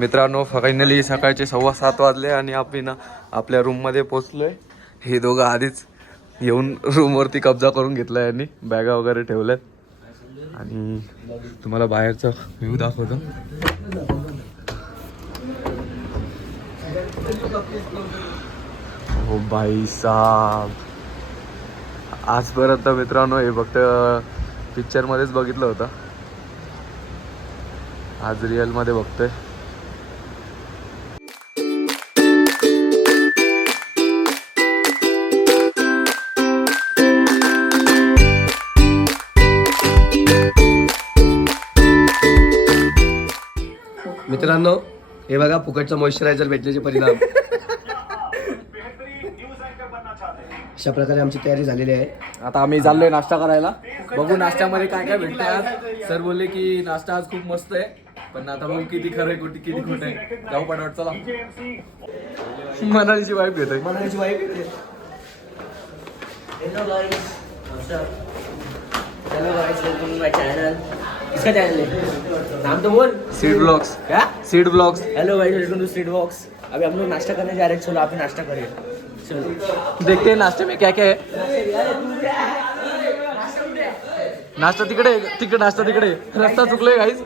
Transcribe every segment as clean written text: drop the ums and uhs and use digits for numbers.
मित्रांनो फायनली सकाळचे 7:15 वाजले आणि आपण ना आपल्या रूममध्ये पोचलोय. हे दोघं आधीच येऊन रूमवरती कब्जा करून घेतला यांनी, बॅगा वगैरे ठेवल्यात आणि तुम्हाला बाहेरचा व्ह्यू दाखवतो. हो भाई साहब, आजपर्यंत मित्रांनो हे फक्त पिक्चरमध्येच बघितलं होतं, आज रिअलमध्ये बघतोय. मित्रांनो हे बघा फुकटचा मॉइश्चरायझर भेटण्याचे परिणाम. अशा प्रकारे आमची तयारी झालेली आहे. आता आम्ही चाललोय नाश्ता करायला. बघू नाश्त्यामध्ये काय काय भेटतंय आज. सर बोलले की नाश्ता आज खूप मस्त आहे, पण आता मग किती खरं आहे किती खोटं आहे जाऊ पटापट चला. मनालीची वाईफ घेतोय. मनालीची वाईफ येते. Hello guys, hello guys, welcome to my channel. किसका चैनल है? नाम तो बोल. Sid vlogs. क्या? Sid vlogs. Hello guys, welcome to street walks. अभी हम लोग नाश्ता करने जा रहे हैं. चलो आप भी नाश्ता करिए. चलो देखते हैं नाश्ते में क्या क्या है. नाश्ता तिकडे तिकडे नाश्ता तिकडे, रस्ता चुकलोय guys.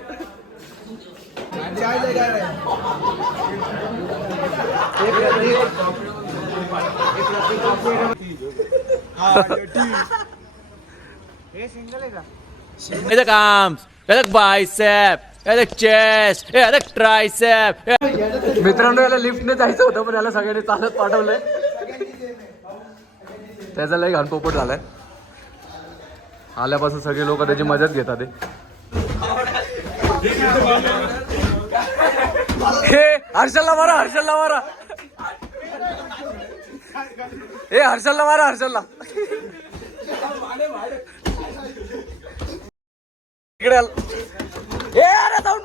Ada arms, ada bicep, ada chest, ada tricep. मित्रांनो याला लिफ्टने जायचं होतं, पण याला सगळ्यांनी चालत पाठवलंय. त्याचा लय घाण पोपट झालाय. आल्यापासून सगळे लोक त्याची मदत घेतात. हे हर्षलला मारा, हर्षलला मारा. हे हर्षलला मारा, हर्षलला. इकडे आल. ए अरे जाऊन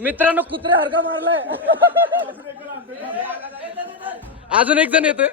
मित्रांनो कुत्रे हरका मारलाय. अजून एक जण येतोय.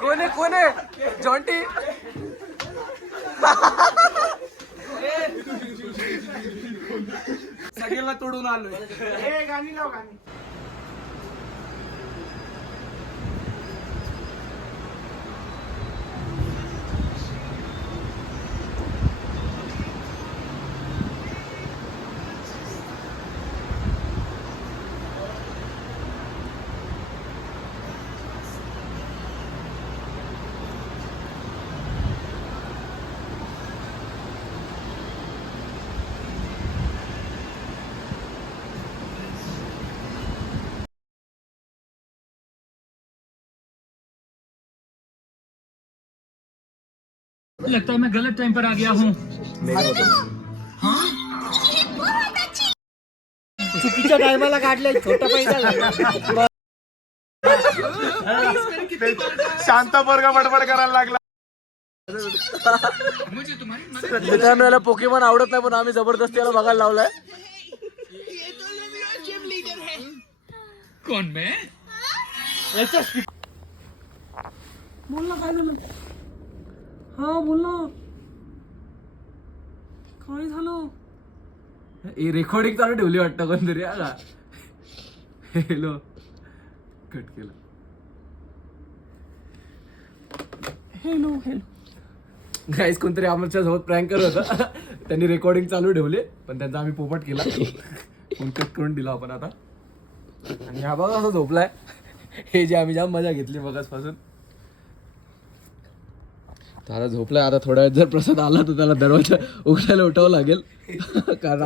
कोण आहे कोण आहे जॉन्टी. सगळ्यांना तोडून आलोय. गाणी लाव गाणी. लगता है मैं गलत टाइम पर आ गया हूँ. चुकीच्या टायमाला काढलंय. छोटा पैसा शांत पोरगा बडबड करायला लागला. मित्रांनो याला पोकेमॉन आवडत नाही, पण आम्ही जबरदस्ती याला बघायला लावलाय. कौन मैं? बोल ना काय झालं. हा बोल ना. काय झालं? रेकॉर्डिंग चालू ठेवली वाटतं कोणतरी. हॅलो कट केलं. हॅलो गाईस कोणतरी आमच्या सोबत प्रँक करत होता. त्यांनी रेकॉर्डिंग चालू ठेवले पण त्यांचा आम्ही पोपट केला. फोन कट करून दिला आपण आता. आणि हा बघा असं झोपलाय. हे जे आम्ही जाम मजा घेतली बघासपासून. आता झोपलाय. आता थोड्या वेळ जर प्रसाद आला तर त्याला दरवाजा उघडायला उठावं लागेल. कारण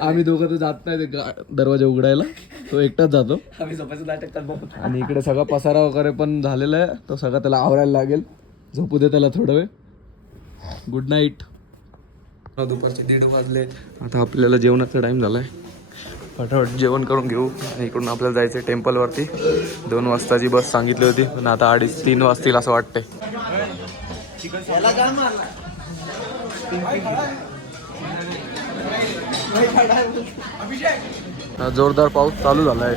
आम्ही दोघं तर जात नाही दरवाजा उघडायला. तो एकटाच जातो. आम्ही झोपायचं नाटक करतो. आणि इकडे सगळा पसारा वगैरे पण झालेला आहे. तो सगळा त्याला आवरायला लागेल. झोपू दे त्याला थोडा वेळ. Good night. दुपारचे 1:30 वाजले. आता आपल्याला जेवणाचा टाइम झालाय. फटाफट जेवण करून घेऊ. आणि इकडून आपल्याला जायचं टेम्पलवरती. 2 वाजताची बस सांगितली होती पण आता 2:30-3 वाजतील असं वाटतंय. जोरदार पाऊस चालू झालाय.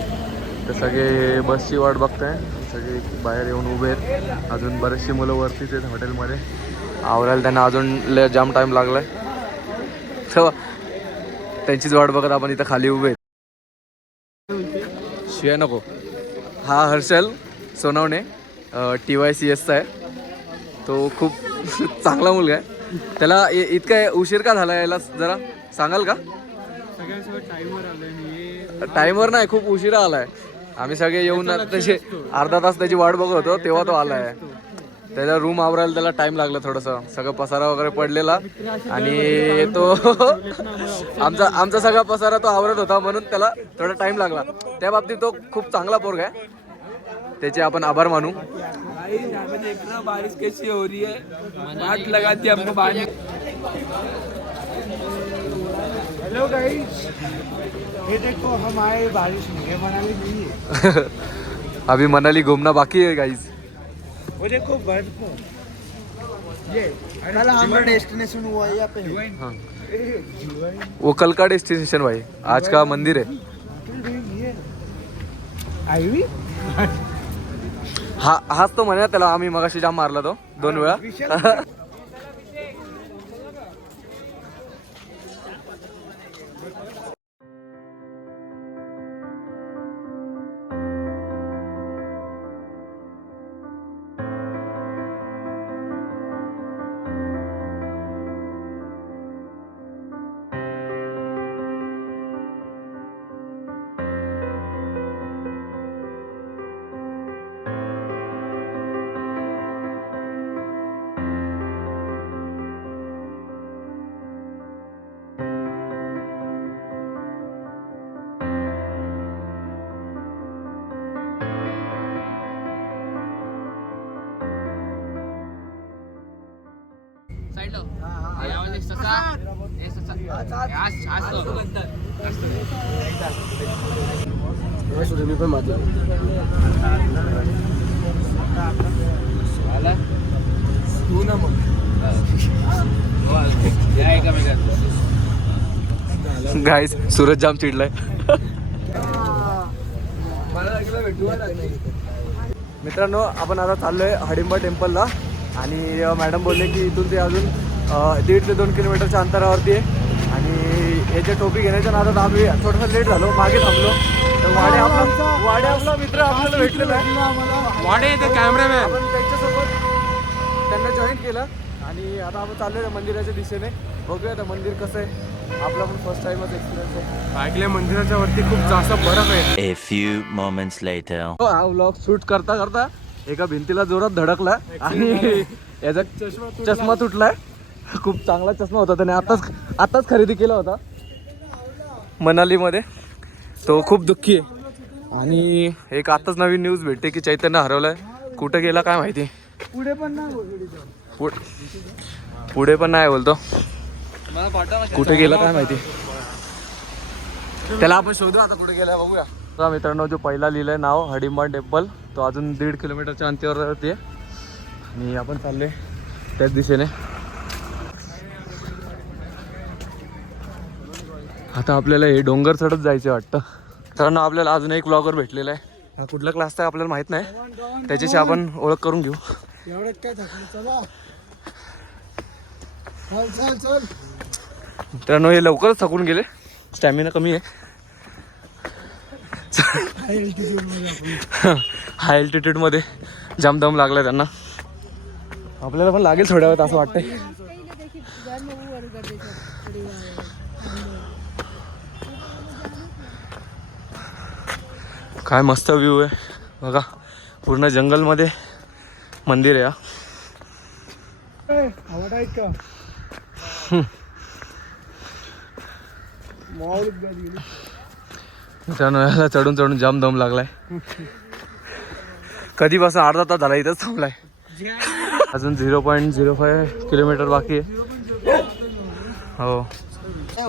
तर सगळे बसची वाट बघताय. सगळे बाहेर येऊन उभे आहेत. अजून बरेचशी मुलं वरतीच आहेत हॉटेलमध्ये. आवरायला त्यांना अजून जाम टाइम लागलाय. तर त्यांचीच वाट बघत आपण इथं खाली उभे आहेत. शिवाय नको. हा हर्षल सोनवणे TYCSचा आहे. तो खूप चांगला मुलगा आहे. त्याला इतका उशीर का झाला यायला जरा सांगाल का? टाइमवर नाही, खूप उशिरा आलाय. आम्ही सगळे येऊन तसे अर्धा तास त्याची वाट बघत होतो तेव्हा तो आलाय. त्याच्या रूम आवरायला त्याला टाइम लागला थोडंसं. सगळं पसारा वगैरे पडलेला आणि तो आमचा सगळा पसारा तो आवरत होता म्हणून त्याला थोडा टाइम लागला. त्या बाबतीत तो खूप चांगला पोरगा आहे. त्याचे आपण आभार मानू. बारिश कैसी हो रही है. वाट लगाती हमको बारिश. हेलो गाइस, ये देखो हम आए बारिश में. ये मनाली नहीं है. अभी मनाली घूमना बाकी है गाइस. वो देखो बर्फ. ये कल हमारा डेस्टिनेशन हुआ है यहाँ पे. हाँ. वो कल का डेस्टिनेशन भाई, आज का मंदिर है. आई हुई हाच तो म्हणे त्याला आम्ही मगाशी जाम मारला तो 2 वेळा. गाइस सूरज जाम चिडलाय. मित्रांनो आपण आता चाललोय हडिंबा टेम्पलला. आणि मॅडम बोलले की इथून ते अजून 1.5 ते 2 किलोमीटरच्या अंतरावरती आहे. आणि याच्या टोपी घेण्याच्या नादात आम्ही थोडंसं लेट झालो, मागे थांबलो. तर वाडे आपला मित्र आपल्याला भेटलेला आहे. वाडे ते कॅमेरामॅन. आपण त्यांच्यासोबत त्यांना जॉईन केलं आणि आता आपण चाललोय मंदिराच्या दिशेने. बघूया आता मंदिर कसं आहे. आपला पण फर्स्ट टाइमच एक्सपिरियन्स आहे. ऐकले मंदिराच्या वरती खूप जास्त बरफ आहे. A few moments later. हा व्लॉग शूट करता करता एका भिंतीला जोरात धडकला आणि याचा चष्मा तुटलाय. खूप चांगला चष्मा होता. त्याने आताच खरेदी केला होता मनालीमध्ये. तो खूप दुःखी आहे. आणि एक आताच नवीन न्यूज भेटते की चैतन्य हरवलाय. कुठं गेला काय माहिती. पुढे पण नाही पुढे पण नाही बोलतो. कुठे गेला काय माहिती. त्याला आपण शोधू आता कुठे गेला बघूया. आता मित्रांनो जो पहिला लिहिलंय नाव हडिंबा टेम्पल तो अजून 1.5 किलोमीटरच्या अंतरावरती आहे. आणि आपण चाललोय त्याच दिशेने. आता आपल्याला हे डोंगर चढत जायचं वाटतं. मित्रांनो आपल्याला अजून एक ब्लॉगर भेटलेला आहे. कुठला क्लासचा आपल्याला माहित नाही. त्याच्याशी आपण ओळख करून घेऊ. एवढ्यात काय थकलं. चला मित्रांनो हे लवकरच थकून गेले, स्टॅमिना कमी आहे. हाय अल्टिट्यूड मध्ये जाम दम लागलाय त्यांना. आपल्याला पण लागेल थोड्या वेळात असं वाटतंय. काय मस्त व्ह्यू आहे बघा, पूर्ण जंगलमध्ये मंदिर आहे. मित्रांनो याला चढून चढून जाम दम लागलाय. कधीपासून अर्धा तास झाला इथंच थांबलाय. अजून 0.05 किलोमीटर बाकी आहे. हो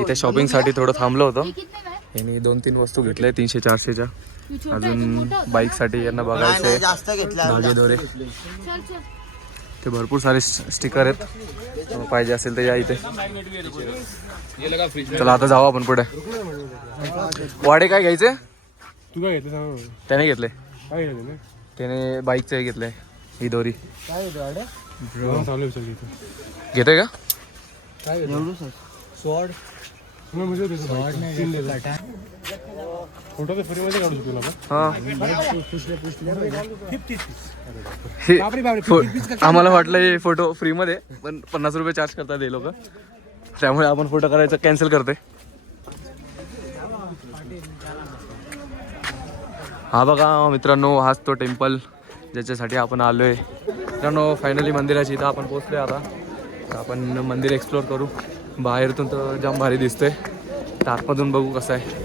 इथे शॉपिंगसाठी थोडं थांबलो होतो. यांनी 2-3 वस्तू घेतल्या 300-400च्या. अजून बाईकसाठी यांना बघायचे धागे दोरे, ते भरपूर सारे स्टिकर आहेत. पाहिजे असेल तर या इथे. चला आता जाऊ आपण पुढे. वाडे काय घ्यायचे? तू काय घेतलं सांग. त्याने घेतले, काय घेतलं? त्याने बाईकचं हे घेतलंय, ही दोरी. चालू घेते का? फोटो तर फ्रीमध्ये काढू शकतो ना. हा आम्हाला वाटलं हे फोटो फ्रीमध्ये, पण 50 रुपये चार्ज करतात हे लोक. त्यामुळे आपण फोटो करायचं कॅन्सल करते. हा बघा मित्रांनो, हाच तो टेम्पल ज्याच्यासाठी आपण आलो आहे. मित्रांनो फायनली मंदिराची इथं आपण पोहोचलो आहे. आता आपण मंदिर एक्सप्लोअर करू. बाहेरतून तर जाम भारी दिसतंय, तर आतमधून बघू कसं आहे.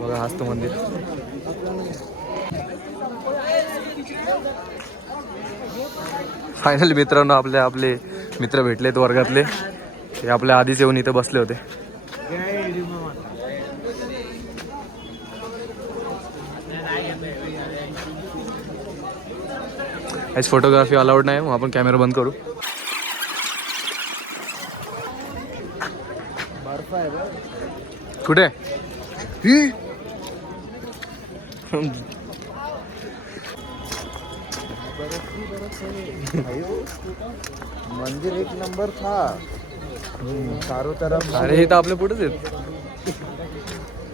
बघा हाच तो मंदिर. फायनली मित्रांनो आपले मित्र भेटलेत वर्गातले. ते आपल्या आधीच येऊन इथं बसले होते. आज फोटोग्राफी अलाउड नाही, मग आपण कॅमेरा बंद करू. कुठे मंदिर एक नंबर था. चारों तरफ. अरे हे तर आपल्या पुढेच आहेत.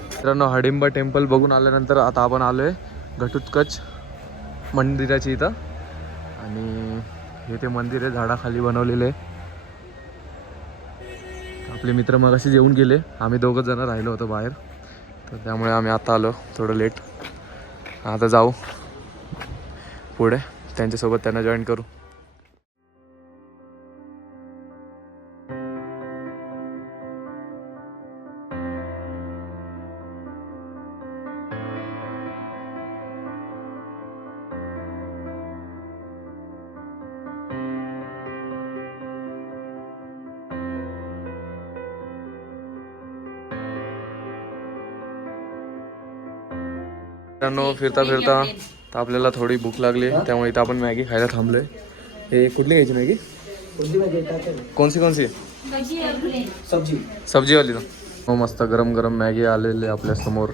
मित्रांनो हडिंबा टेम्पल बघून आल्यानंतर आता आपण आलोय घटोत्कच मंदिराची इथं. आणि हे ते मंदिर आहे झाडाखाली बनवलेलं आहे. आपले मित्र मग असे जेवून गेले, आम्ही 2 जण राहिलो होतो बाहेर, तर त्यामुळे आम्ही आता आलो थोडं लेट. आता जाऊ पुढे त्यांच्यासोबत, त्यांना जॉईन करू. मित्रांनो फिरता फिरता तर आपल्याला थोडी भूक लागली, त्यामुळे इथं आपण मॅगी खायला थांबलोय. हे कुठली घ्यायची मॅगी? कोणसी सब्जीवाली ना. हो मस्त गरम गरम मॅगी आलेली आपल्या समोर.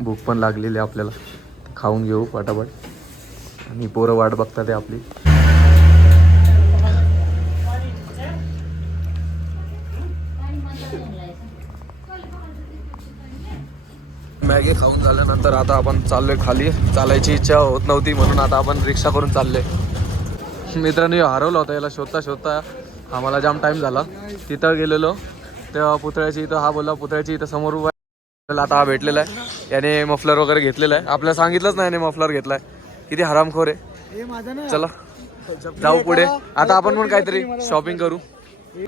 भूक पण लागलेली आपल्याला, खाऊन घेऊ पटापट. आणि पोरं वाट बघतात ते आपली. मॅगी खाऊन झाल्यानंतर आता आपण चाललोय खाली. चालायची इच्छा होत नव्हती म्हणून आता आपण रिक्षा करून चाललोय. मित्रांनी हरवला होता, याला शोधता शोधता आम्हाला जाम टाईम झाला. तिथं गेलेलो तेव्हा पुतळ्याची इथं, हा बोलला पुतळ्याची इथं समोर उभा आहे. आता हा भेटलेला आहे, याने मफलर वगैरे घेतलेला आहे. आपल्याला सांगितलंच नाही याने मफलर घेतलाय. किती हरामखोर आहे. चला जाऊ पुढे. आता आपण पण काहीतरी शॉपिंग करू.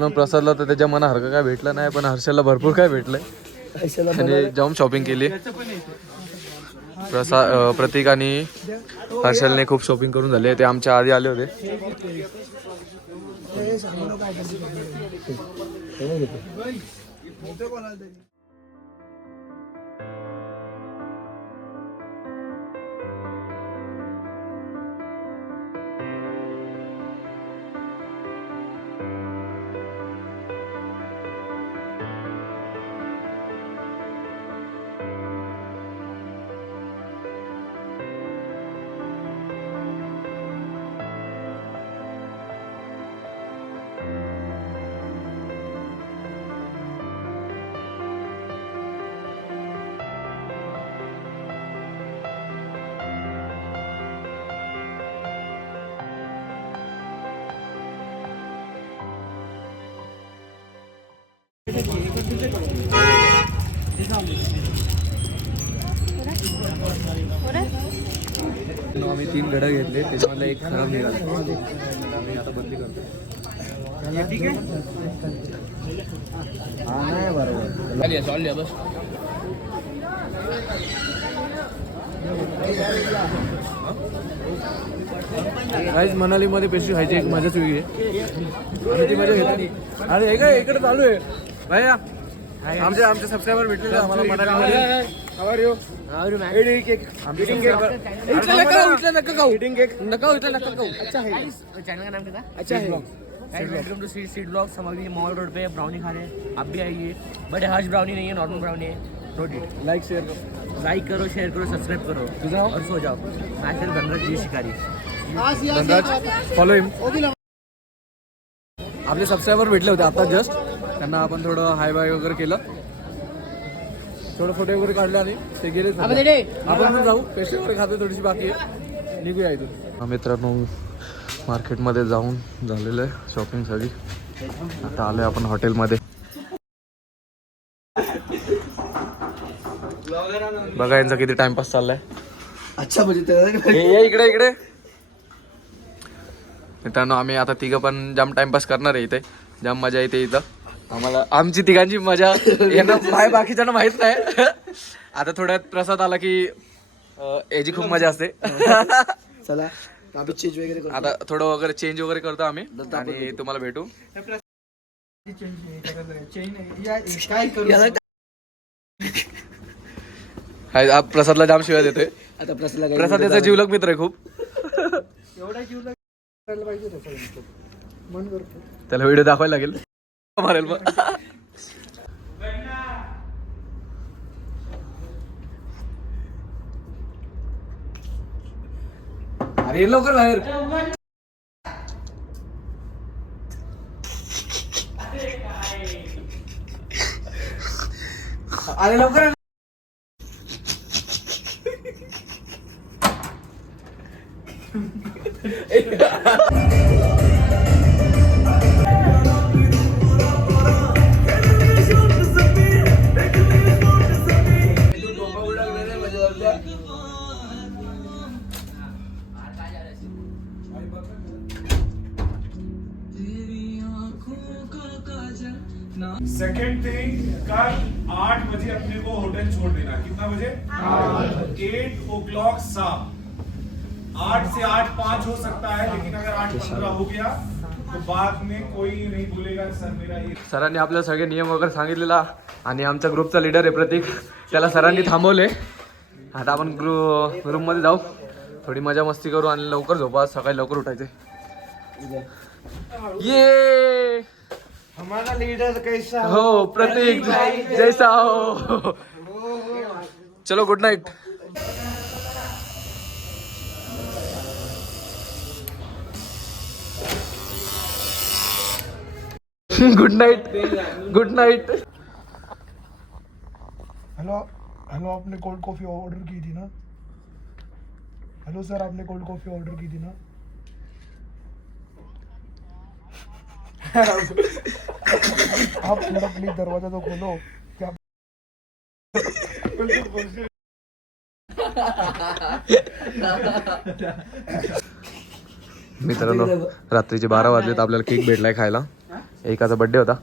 प्रसादला तर त्याच्या मनासारखं काय भेटलं नाही, पण हर्षलला भरपूर काय भेटलंय. त्याने जाऊन शॉपिंग केली. प्रतीक आणि हर्षलने खूप शॉपिंग करून झाली. ते आमच्या आधी आले होते. आम्ही 3 घडं घेतले, त्याच्यामधला एक खराब निघाला. आम्ही आता बदली करतो. ठीक आहे. बस. गाईज मनालीमध्ये पेस्ट्री खायची एक मजाच वेगळी आहे. आम्ही ती मजा घेतो. अरे हे काय इकडे चालू आहे भैया. आमचे सबस्क्रायबर भेटले आम्हाला मनालीमध्ये. चैनल का नाम क्या था? अच्छा है। Welcome to street vlogs. हम अभी मॉल रोड पे ब्राउनी खा रहे हैं, आप भी आइए। बट हर्ष ब्राउनी नहीं है, नॉर्मल ब्राउनी है। Note it. लाईक शेअर करो. लाइक करो, शेयर करो, सब्सक्राइब करो और सो जाओ। मैं फिर धनराज जी शिकारी। धनराज फॉलो हिम. आपले सबस्क्रायबर भेटले होते आता जस्ट. त्यांना आपण थोडं हाय बाय वगैरे केलं, थोडं फोटो वगैरे काढले आणि ते गेले. आपण पण जाऊ, पेस्ट्री वगैरे खातो, थोडीशी बाकी आहे, निघूया इथून. मित्रांनो मार्केटमध्ये जाऊन झालेलं आहे शॉपिंग सगळी. आता आलोय आपण हॉटेलमध्ये. बघा यांचा किती टाइमपास चाललाय. अच्छा म्हणजे ये इकडे इकडे. मित्रांनो आम्ही आता तिघं पण जाम टाइमपास करणार आहे इथे. जाम मजा येते इथं आम्हाला. आमची तिघांची मजा यांना बाकीच्यांना माहित नाही. आता थोड्यात प्रसाद आला की याची खूप मजा असते. चला आम्ही चेंज वगैरे करू. आता थोडं वगैरे चेंज वगैरे करतो आम्ही आणि तुम्हाला भेटू. हाय, प्रसादला जाम शिवाय देतोय. आता प्रसाद प्रसाद याचा जीवलग मित्र आहे खूप. त्याला व्हिडिओ दाखवायला लागेल. मारेल मग. अरे लवकर बाहेर. अरे लवकर. सेकेंड थिंग, कल 8 बजे अपने को होटल छोड़ देना. कितना बजे? 8 o'clock शाम. 8 से 8:05 हो सकता है, लेकिन अगर 8:15 हो गया तो बाद में कोई नहीं बोलेगा सर मेरा ये. सरांनी आपल्याला सगळे नियम वगैरे सांगितलेला आणि आमच्या ग्रुपचा लीडर आहे प्रतीक, त्याला सरांनी थांबवले. आता आपण रूम मध्ये जाऊ, थोडी मजा मस्ती करू आणि लवकर झोपू. आज सकाळी लवकर उठायचे. ये हमारा लीडर कैसा हो प्रतीक जैसा हो. चलो good night. Good night. Good night. Hello hello, आपने कोल्ड कॉफी ऑर्डर की थी ना? हेलो सर, आपने कोल्ड कॉफी ऑर्डर की थी ना? आप थोड़ा प्लीज दरवाजा तो खोलो. क्या मित्रांनो रात्रीचे 12 वाजलेत. आपल्याला केक भेटलाय खायला. एकाचा बर्थडे होता.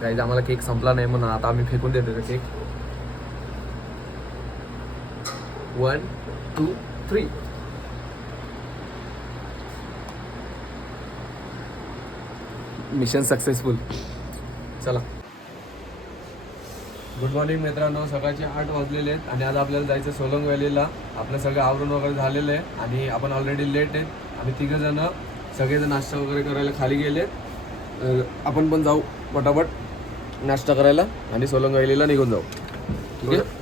काही आम्हाला केक संपला नाही म्हणून आता आम्ही फेकून देतो तो केक. 1 2 3. Mission successful. चला. गुड मॉर्निंग मित्रांनो. सकाळचे 8 वाजलेले आहेत आणि आज आपल्याला जायचं सोलंग व्हॅलीला. आपलं सगळं आवरून वगैरे झालेलं आहे आणि आपण ऑलरेडी लेट आहेत. आम्ही तिघंजणं सगळेजण नाश्ता वगैरे करायला खाली गेले. आपण पण जाऊ पटापट नाश्ता करायला आणि सोलंग व्हॅलीला निघून जाऊ. ठीक आहे.